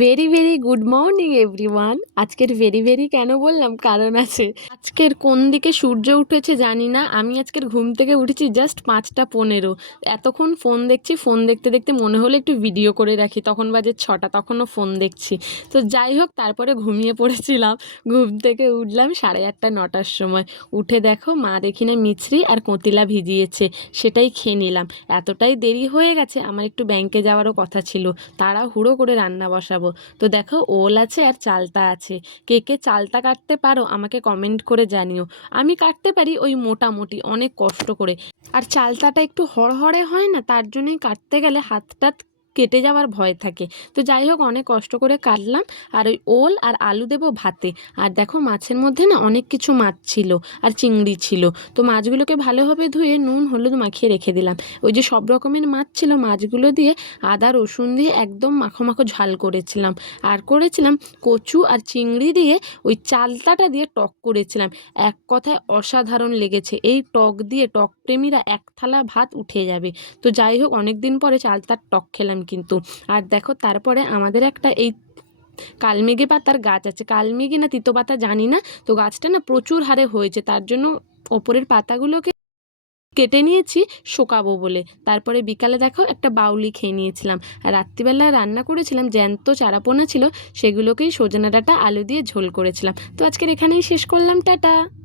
Very very good morning everyone আজকের very very কেন বললাম? কারণ আছে। আজকের কোন দিকে সূর্য উঠেছে জানি না। আমি আজকের ঘুম থেকে উঠেছি জাস্ট পাঁচটা পনেরো। এতক্ষণ ফোন দেখছি ফোন দেখতে দেখতে মনে হলো একটু ভিডিও করে রাখি। তখন বাজে ছটা, তখনও ফোন দেখছি। তো যাই হোক, তারপরে ঘুমিয়ে পড়েছিলাম। ঘুম থেকে উঠলাম সাড়ে আটটা, নটার সময়। উঠে দেখো, মা দেখি না মিছরি আর কতিলা ভিজিয়েছে। সেটাই খেয়ে নিলাম। এতটাই দেরি হয়ে গেছে, আমার একটু ব্যাংকে যাওয়ারও কথা ছিল। তারা হুড়ো করে রান্না বসাবো। তো দেখো, ওল আছে আর চালতা আছে। কে কে চালতা কাটতে পারো আমাকে কমেন্ট করে জানিও। আমি কাটতে পারি ওই মোটামুটি, অনেক কষ্ট করে। আর চালতাটা একটু হড়হড়ে হয় না, তার জন্যই কাটতে গেলে হাতটা কেটে যাওয়ার ভয় থাকে। তো যাই হোক, অনেক কষ্ট করে কাটলাম। আর ওই ওল আর আলু দেবো ভাতে। আর দেখো, মাছের মধ্যে না অনেক কিছু মাছ ছিল আর চিংড়ি ছিল। তো মাছগুলোকে ভালোভাবে ধুয়ে নুন, হলুদ মাখিয়ে রেখে দিলাম। ওই যে সব রকমের মাছ ছিল, মাছগুলো দিয়ে আদা, রসুন দিয়ে একদম মাখো মাখো ঝাল করেছিলাম। আর করেছিলাম কচু আর চিংড়ি দিয়ে ওই চালতাটা দিয়ে টক করেছিলাম। এক কথায় অসাধারণ লেগেছে। এই টক দিয়ে টক প্রেমীরা এক থালা ভাত উঠে যাবে। তো যাই হোক অনেক দিন পরে চালতার টক খেলাম। কিন্তু। আর দেখো, তারপরে আমাদের একটা এই কালমেঘে পাতার গাছ আছে। কালমেঘে না তিতো পাতা জানি না, তো গাছটা না প্রচুর হারে হয়েছে, তার জন্য ওপরের পাতাগুলোকে কেটে নিয়েছি, শোকাবো বলে। তারপরে বিকালে দেখো একটা বাউলি খেয়ে নিয়েছিলাম। আর রাত্রিবেলা রান্না করেছিলাম, জ্যান্ত চারাপোনা ছিল, সেগুলোকেই সজনা ডাঁটা আলু দিয়ে ঝোল করেছিলাম। তো আজকের এখানেই শেষ করলাম, টাটা!